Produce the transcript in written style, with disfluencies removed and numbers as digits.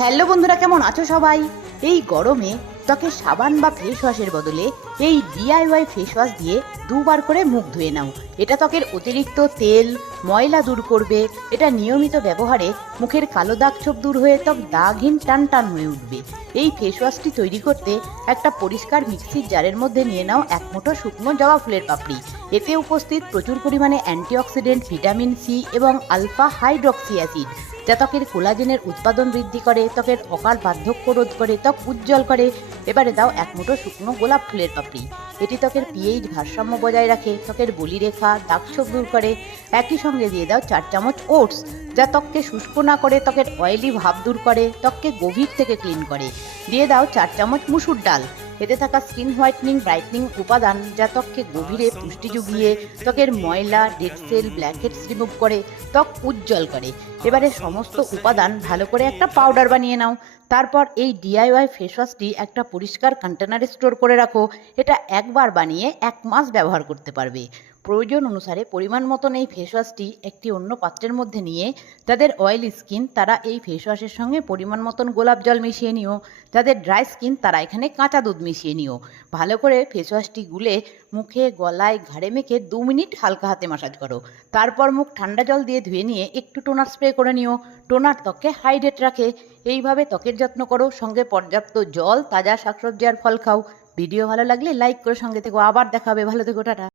Hello বন্ধুরা, কেমন আছো সবাই? এই গরমে ত্বকে সাবান বা ফেস ওয়াশের বদলে এই ডিআইওয়াই ফেস ওয়াশ দিয়ে দুবার করে মুখ ধুয়ে নাও। এটা ত্বকের অতিরিক্ত তেল ময়লা দূর করবে। এটা নিয়মিত ব্যবহারে মুখের কালো দাগ ছোপ দূর হয়ে ত্বক দাগহীন টান টান হয়ে উঠবে। এই ফেস ওয়াশটি তৈরি করতে একটা পরিষ্কার মিক্সির জারের মধ্যে নিয়ে নাও এক মুঠো শুকনো জবা ফুলের পাপড়ি। এতে উপস্থিত প্রচুর পরিমাণে অ্যান্টিঅক্সিডেন্ট, ভিটামিন সি এবং আলফা হাইড্রক্সি অ্যাসিড, যা ত্বকের কোলাজেনের উৎপাদন বৃদ্ধি করে, ত্বকের অকাল বার্ধক্য রোধ করে, ত্বক উজ্জ্বল করে। এবারে দাও এক মুঠো শুকনো গোলাপ ফুলের পাপড়ি। এটি ত্বকের পিএইচ ভারসাম্য বজায় রাখে, ত্বকের বলিরেখা দাগছোপ দূর করে। একই সঙ্গে দিয়ে দাও 4 চামচ ওটস, যা ত্বককে শুষ্ক না করে ত্বকের অয়েলি ভাব দূর করে, ত্বককে গভীর থেকে ক্লিন করে। দিয়ে দাও 4 চামচ মুসুর ডাল। এতে থাকা স্কিন হোয়াইটনিং ব্রাইটনিং উপাদান, যা ত্বককে গভীরে পুষ্টি জুগিয়ে ত্বকের ময়লা, ডেড সেল, ব্ল্যাকহেডস রিমুভ করে, ত্বক উজ্জ্বল করে। এবারে সমস্ত উপাদান ভালো করে একটা পাউডার বানিয়ে নাও। তারপর এই ডিআইওয়াই ফেস ওয়াশটি একটা পরিষ্কার কন্টেনারে স্টোর করে রাখো। এটা একবার বানিয়ে 1 মাস ব্যবহার করতে পারবে। প্রয়োজন অনুসারে পরিমাণ মতন এই ফেস ওয়াশটি একটি অন্য পাত্রের মধ্যে নিয়ে, যাদের অয়েলি স্কিন তারা এই ফেস ওয়াশের সঙ্গে পরিমাণ মতন গোলাপ জল মিশিয়ে নিও। যাদের ড্রাই স্কিন তারা এখানে কাঁচা দুধ মিশিয়ে নিও। ভালো করে ফেস ওয়াশটি গুলে মুখে, গলায়, ঘাড়ে মেখে 2 মিনিট হালকা হাতে ম্যাসাজ করো। তারপর মুখ ঠান্ডা জল দিয়ে ধুয়ে নিয়ে একটু টোনার স্প্রে করে নিও। টোনার ত্বককে হাইড্রেট রাখে। এইভাবে ত্বকের যত্ন করো, সঙ্গে পর্যাপ্ত জল, তাজা শাকসবজি আর ফল খাও। ভিডিও ভালো লাগলে লাইক করে সঙ্গে থেকো। আবার দেখা হবে। ভালো থেকো, টাটা।